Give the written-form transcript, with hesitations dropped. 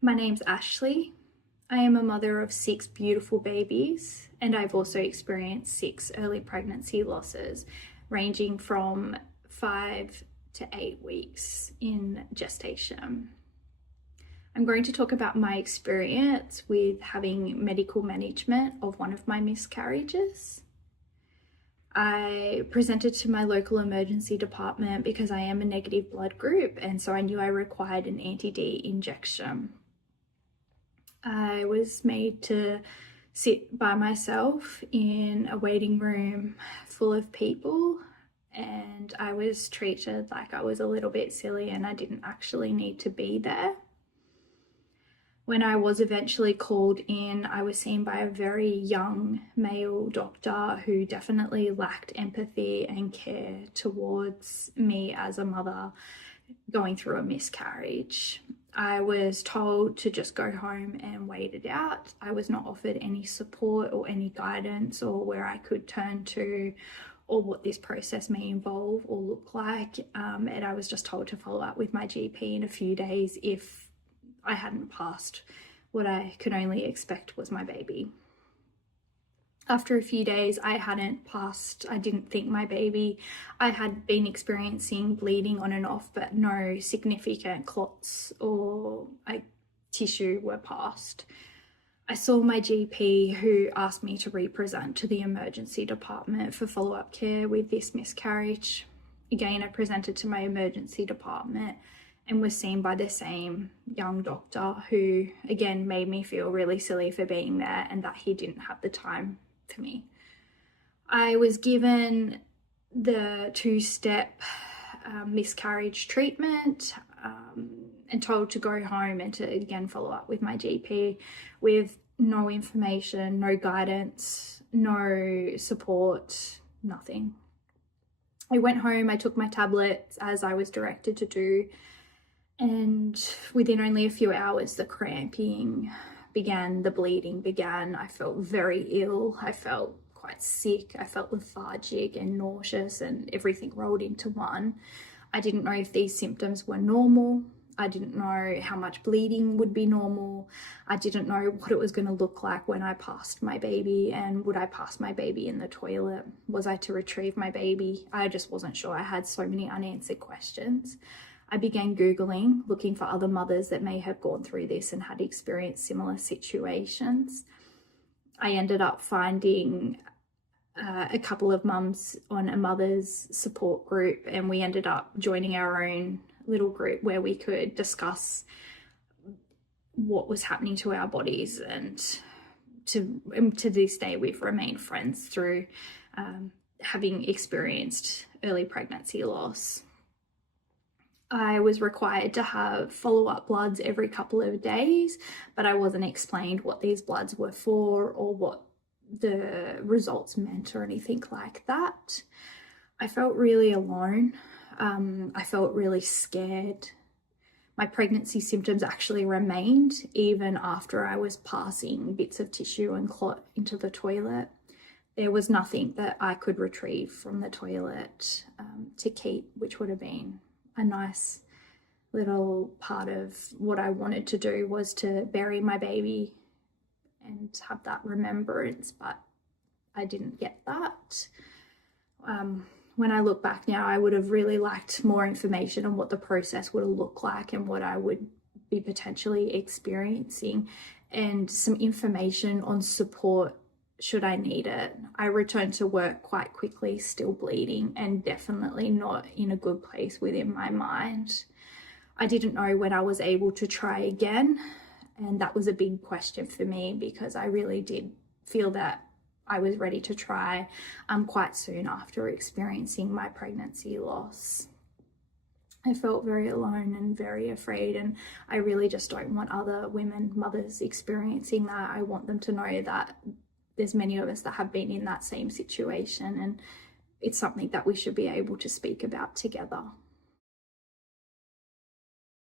My name's Ashleigh. I am a mother of 6 beautiful babies, and I've also experienced 6 early pregnancy losses, ranging from 5 to 8 weeks in gestation. I'm going to talk about my experience with having medical management of one of my miscarriages. I presented to my local emergency department because I am a negative blood group, and so I knew I required an anti-D injection. I was made to sit by myself in a waiting room full of people, and I was treated like I was a little bit silly and I didn't actually need to be there. When I was eventually called in, I was seen by a very young male doctor who definitely lacked empathy and care towards me as a mother going through a miscarriage. I was told to just go home and wait it out. I was not offered any support or any guidance or where I could turn to or what this process may involve or look like. And I was just told to follow up with my GP in a few days if I hadn't passed what I could only expect was my baby. After a few days, I hadn't passed, I didn't think my baby. I had been experiencing bleeding on and off, but no significant clots or tissue were passed. I saw my GP, who asked me to represent to the emergency department for follow-up care with this miscarriage. Again, I presented to my emergency department and was seen by the same young doctor who, again, made me feel really silly for being there and that he didn't have the time for me. I was given the 2-step miscarriage treatment and told to go home and to again follow up with my GP with no information, no guidance, no support, nothing. I went home, I took my tablets as I was directed to do, and within only a few hours the cramping began, the bleeding began. I felt very ill. I felt quite sick. I felt lethargic and nauseous, and everything rolled into one. I didn't know if these symptoms were normal. I didn't know how much bleeding would be normal. I didn't know what it was going to look like when I passed my baby, and would I pass my baby in the toilet? Was I to retrieve my baby? I just wasn't sure. I had so many unanswered questions. I began Googling, looking for other mothers that may have gone through this and had experienced similar situations. I ended up finding a couple of mums on a mother's support group, and we ended up joining our own little group where we could discuss what was happening to our bodies, and to this day we've remained friends through having experienced early pregnancy loss. I was required to have follow-up bloods every couple of days, but I wasn't explained what these bloods were for or what the results meant or anything like that. I felt really alone. I felt really scared. My pregnancy symptoms actually remained even after I was passing bits of tissue and clot into the toilet. There was nothing that I could retrieve from the toilet to keep, which would have been a nice little part of what I wanted to do, was to bury my baby and have that remembrance, but I didn't get that. When I look back now, I would have really liked more information on what the process would look like and what I would be potentially experiencing, and some information on support should I need it. I returned to work quite quickly, still bleeding and definitely not in a good place within my mind. I didn't know when I was able to try again, and that was a big question for me because I really did feel that I was ready to try quite soon after experiencing my pregnancy loss. I felt very alone and very afraid, and I really just don't want other women, mothers, experiencing that. I want them to know that there's many of us that have been in that same situation, and it's something that we should be able to speak about together.